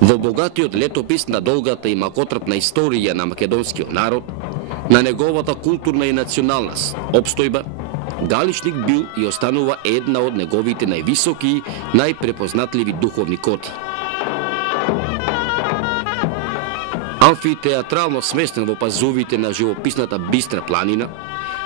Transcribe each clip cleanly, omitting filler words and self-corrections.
Во богатиот летопис на долгата и макотрпна историја на македонскиот народ, на неговата културна и националност, обстојба, Галичник бил и останува една од неговите највисоки и најпрепознатливи духовни коти. Амфитеатрално сместен во пазувите на живописната Бистра планина,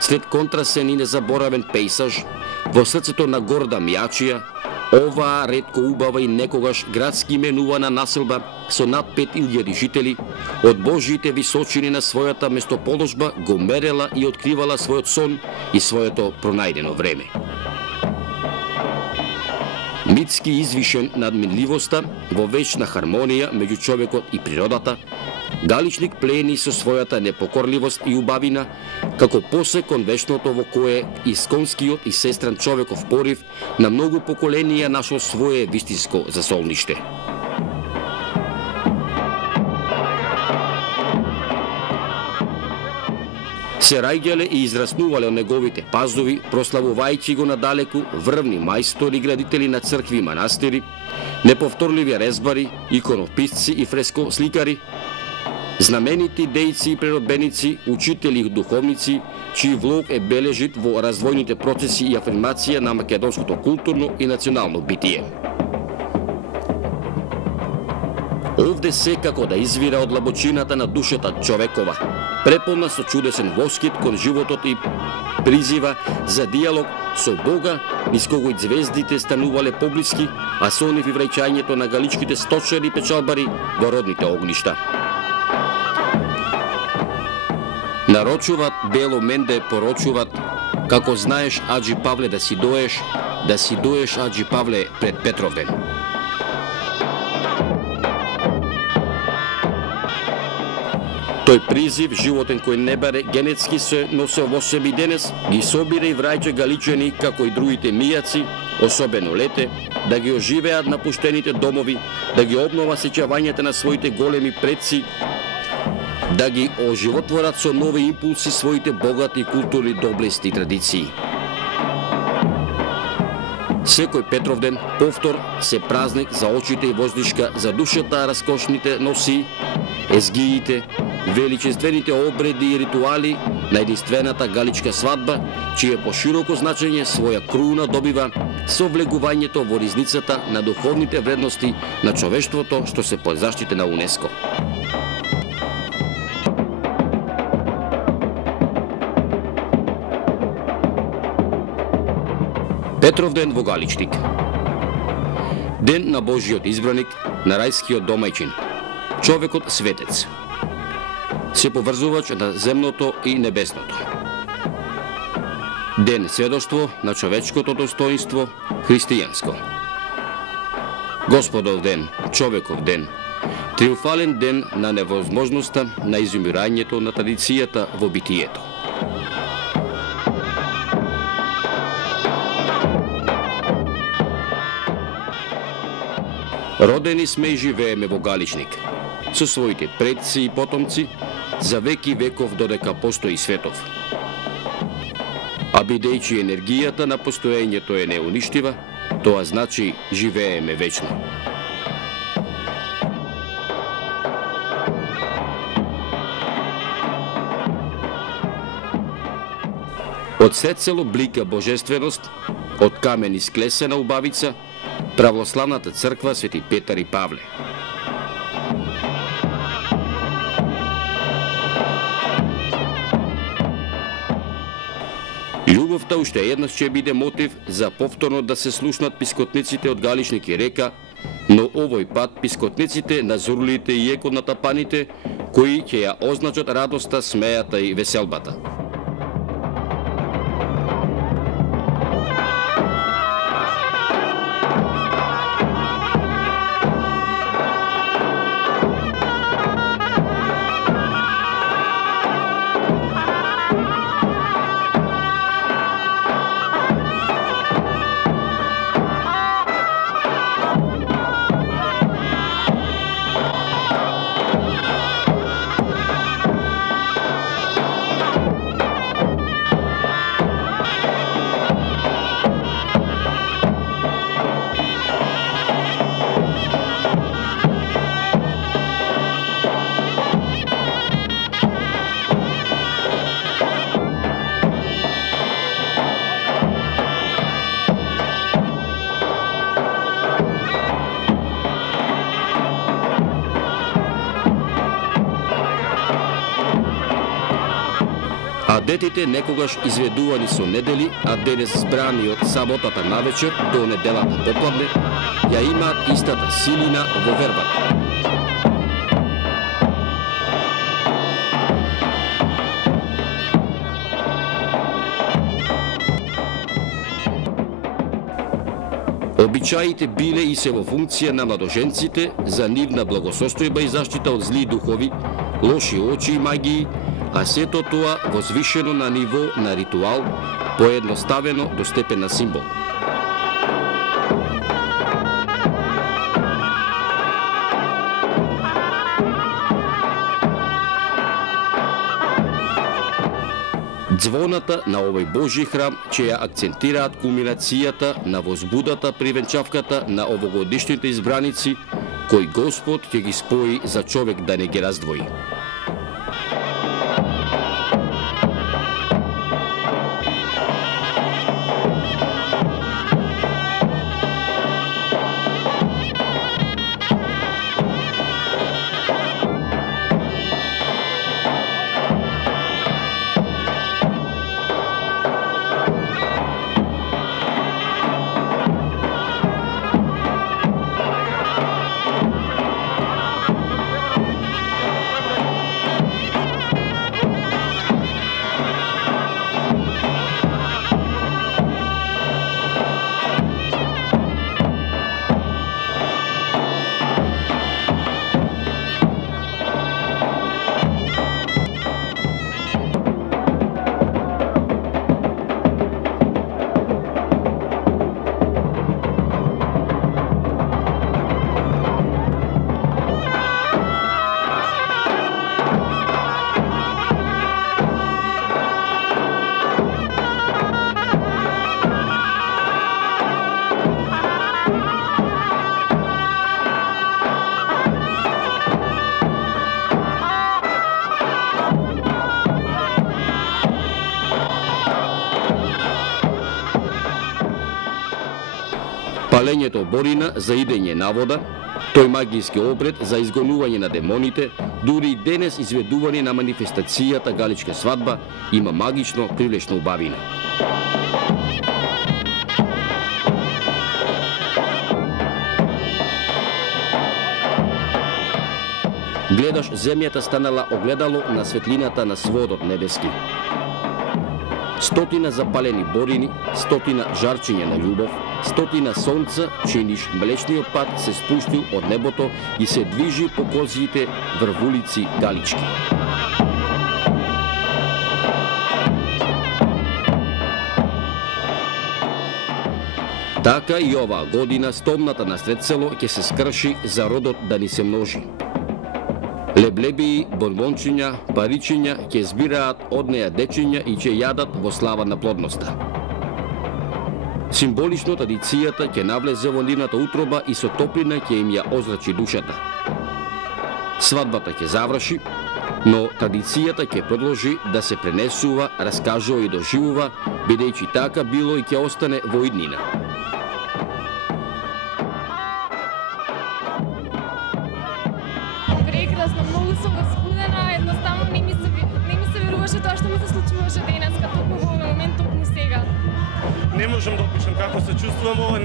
след контрасен и незаборавен пейсаж, во срцето на горда Мјачија, оваа ретко убава и некогаш градски именувана населба со над 5000 жители, од Божиите височини на својата местоположба го мерела и откривала својот сон и своето пронајдено време. Митски извишен над минливоста, во вечна хармонија меѓу човекот и природата, Галичник плени со својата непокорливост и убавина, како посек кон вечното во кое исконскиот и сестран човеков порив на многу поколенија нашол свое вистинско засолниште. Се раѓале и израснувале од неговите пазови, прославувајќи го надалеку врвни мајстори и градители на цркви и манастири, неповторливи резбари, иконописци и фрескосликари, знаменити дејци и преродбеници, учители и духовници, чиј влог е бележит во развојните процеси и афирмација на македонското културно и национално битие. Овде секако да извира од длабочината на душата човекова, преполна со чудесен воскит кон животот и призива за диалог со Бога, низ кого и звездите станувале поблиски, а со нив и враќањето на галичките сточари и печалбари во родните огништа. Нарочуват Бело Менде порочуват, како знаеш Аџи Павле да си доеш Аџи Павле пред Петровден. Тој призив, животен кој не баре генетски се носел во себе денес, ги собира и враќа галичани, како и другите мијаци, особено лете, да ги оживеат напуштените домови, да ги обнова сеќавањата на своите големи предци, да ги оживотворат со нови импулси своите богати културни доблести и традиции. Секој Петровден повтор се празник за очите и воздишка, за душата раскошните носи, езгиите, величествените обреди и ритуали на единствената галичка свадба, чие пошироко значење своја круна добива со влегувањето во ризницата на духовните вредности на човештвото што се под заштита на УНЕСКО. Петровден во Галичник. Ден на Божиот избраник, на рајскиот домајчин, човекот светец, се поврзувач на земното и небесното. Ден сведоштво на човечкото достоинство, христијанско. Господов ден, човеков ден, триумфален ден на невозможноста на изумирањето на традицијата во битието. Родени сме и живееме во Галичник, со своите предци и потомци, за веки веков додека постои светов. А бидејќи енергијата на постоењето е неуништива, тоа значи живееме вечно. Од сецело блика божественост, од камен исклесена убавица, православната црква Свети Петар и Павле. Љубовта уште еднаш ќе биде мотив за повторно да се слушнат пискотниците од Галичник и Река, но овој пат пискотниците на зурлите и еко на тапаните, кои ќе ја означат радоста, смејата и веселбата. Кадетите некогаш изведувани со недели, а денес збрани од саботата навечер до неделата попладне, ја имаат истата силина во вербата. Обичаите биле и се во функција на младоженците за нивна благосостојба и заштита од зли духови, лоши очи и магии, а сето тоа возвишено на ниво на ритуал, поедноставено до степен на символ. Звоната на овој Божји храм ќе ја акцентираат кулминацијата на возбудата при венчавката на овогодишните избраници, кој Господ ќе ги спои за човек да не ги раздвои. Палењето борина за идење на вода, тој магиски обред за изгонување на демоните, дури и денес изведувани на манифестацијата Галичка свадба, има магично привлечна убавина. Гледаш земјата станала огледало на светлината на сводот небески. Стотина запалени борини, стотина жарчиња на љубов, стотина сонца, чиниш млечниот пат се спуштил од небото и се движи по козиите врв улици Галички. Така и оваа година стомната на сред село ќе се скрши за родот да ни се множи. Леблебии, бонбончиња, паричиња ќе збираат од неја дечиња и ќе јадат во слава на плодноста. Символично традицијата ќе навлезе во нивната утроба и со топлина ќе им ја озрачи душата. Свадбата ќе заврши, но традицијата ќе продолжи да се пренесува, раскажува и доживува, бидејќи така било и ќе остане во иднина. Прекрасно, многу сум возбудена, едноставно не ми се веруваше тоа што ми се случуваше денеска, токму во овој момент, токму сега. Не можам да опишам како се чувствувам ова.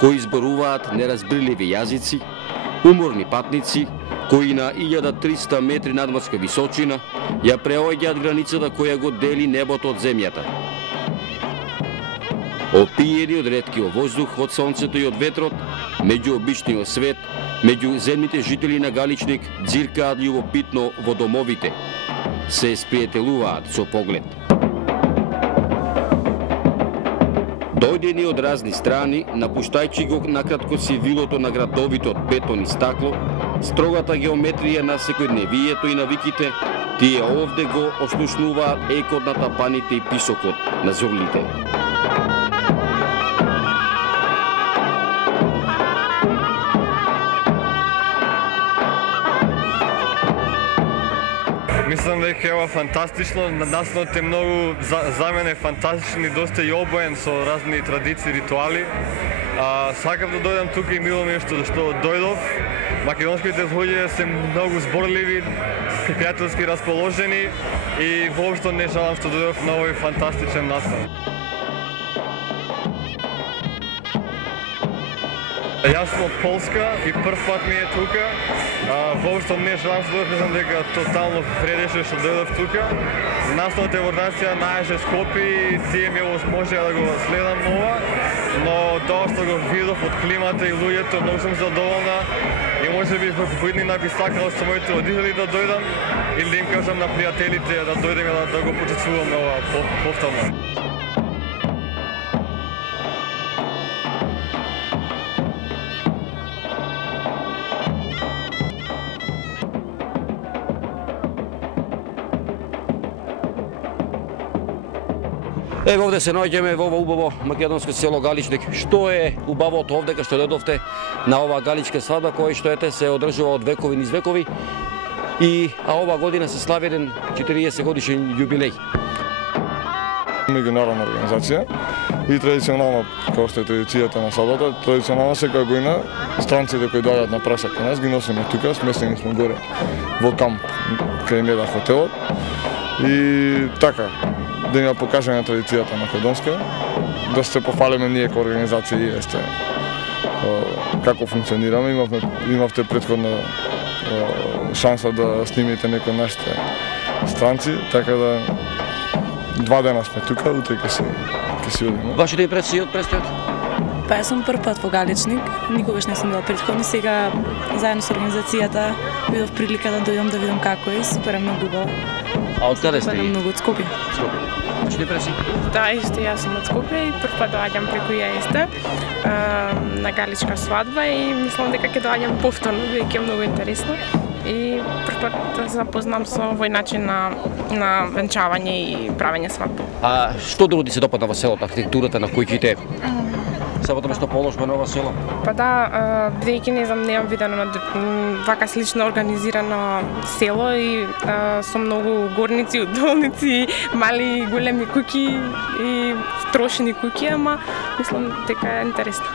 Кои зборуваат неразбирливи јазици, уморни патници, кои на 1300 метри надморска височина ја преоѓаат границата која го дели небото од земјата. Опиени од реткиот воздух, од сонцето и од ветрот, меѓу обичниот свет, меѓу земните жители на Галичник, дзиркаат љубопитно во домовите, се спријателуваат со поглед. Дојдени од разни страни, напуштајќи го накратко сивилото на градовите од бетон и стакло, строгата геометрија на секојдневието и навиките, тие овде го ослушнуваат екот на тапаните и писокот на зорлите. Ми Мислам дека е фантастично, настанот е многу за мене фантастичен и доста и обоен со разни традиции, ритуали. Сакам да дојдам тука и мило ми е што дојдов. Македонските луѓе се многу зборливи, пријателски расположени и воопшто не жалам што дојдов на овој фантастичен настан. Јас сум од Полска и прв пат ми е тука. Воопшто не жалам што дојдов, мислам дека тотално вредеше што дојдов тука. Настанот е во нација најже Скопје и тие ми овозможија да го следам ова, но тоа што го видов од климата и луѓето, многу сум задоволна и можеби во иднина би сакал со моите родители да дојдам или да им кажам на пријателите да дојдеме да го почествуваме ова повторно. Ево овде се наоѓаме во ова убаво македонско село Галичник. Што е убавото овде кај што дојдовте на оваа галичка свадба која што се одржува од векови низ векови а ова година се слави еден 40 годишен јубилеј. Меѓународна организација и традиционално, како што е традицијата на свадбата, традиционално секоја година странците кои доаѓаат на прашак кај нас ги носиме тука, сместени сме горе во камп кај Неда хотелот и така да ја покажеме традицијата македонска, да се пофалиме ние како организација како функционираме. Имавте претходна шанса да снимите некои нашите странци, така да 2 дена сме тука, утре ќе си одиме. Вашите импресии од престојот? Па јас сум прв пат во Галичник, никогаш не сум била претходно, сега заедно со организацијата видов прилика да дојдам да видам како е, супер е многу убаво. А од каде сте? Многу од Скопје. Вашите импресии? Да, исто јас сум од Скопје и прв пат доаѓам преку ИАСТ на галичка свадба и мислам дека ќе доаѓам повторно, бидејќи е многу интересно. И прв пат да се запознам со овој начин на венчавање и правење свадба. А што друго ти се допадна во селото, архитектурата на куќите? Самото место положба на ова село? Па да, бидејќи не знам, немам видено на вака слично организирано село и со многу горници, удолници, мали и големи куќи и трошени куќи, ама мислам дека е интересно.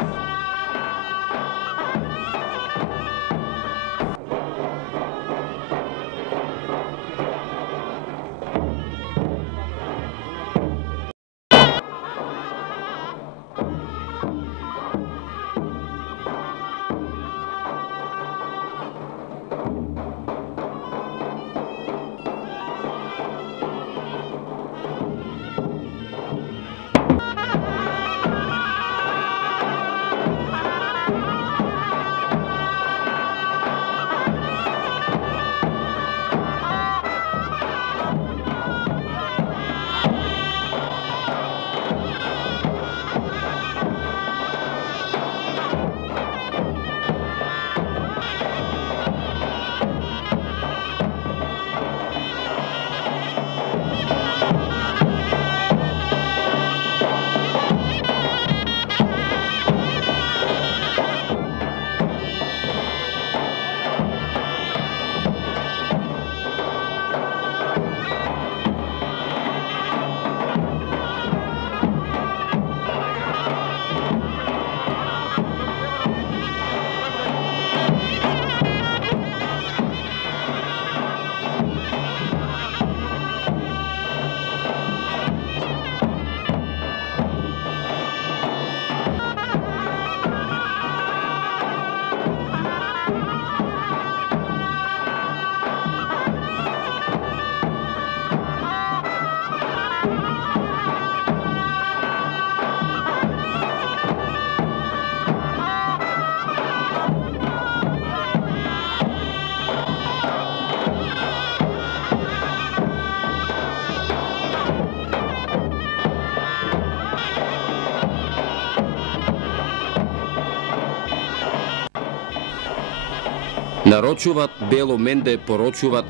Нарочуват, бело менде порочуват,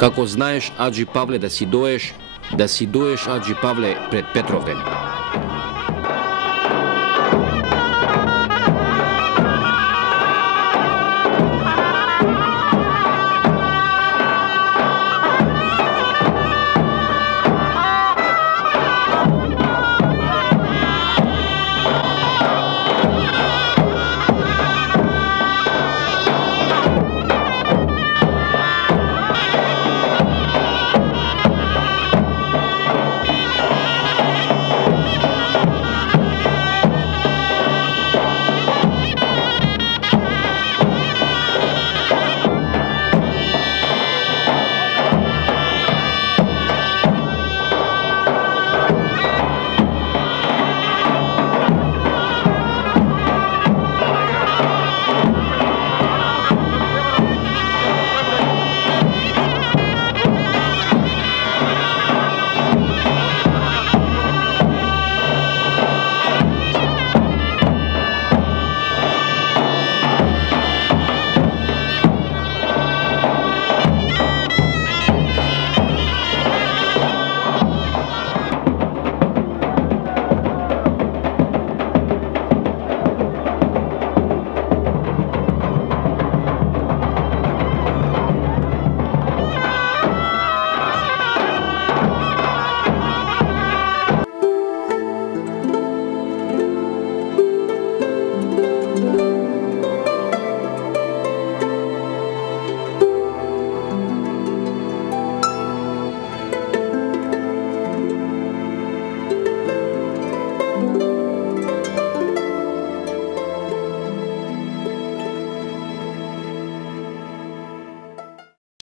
како знаеш, Аџи Павле, да си доеш, Аџи Павле, пред Петровден.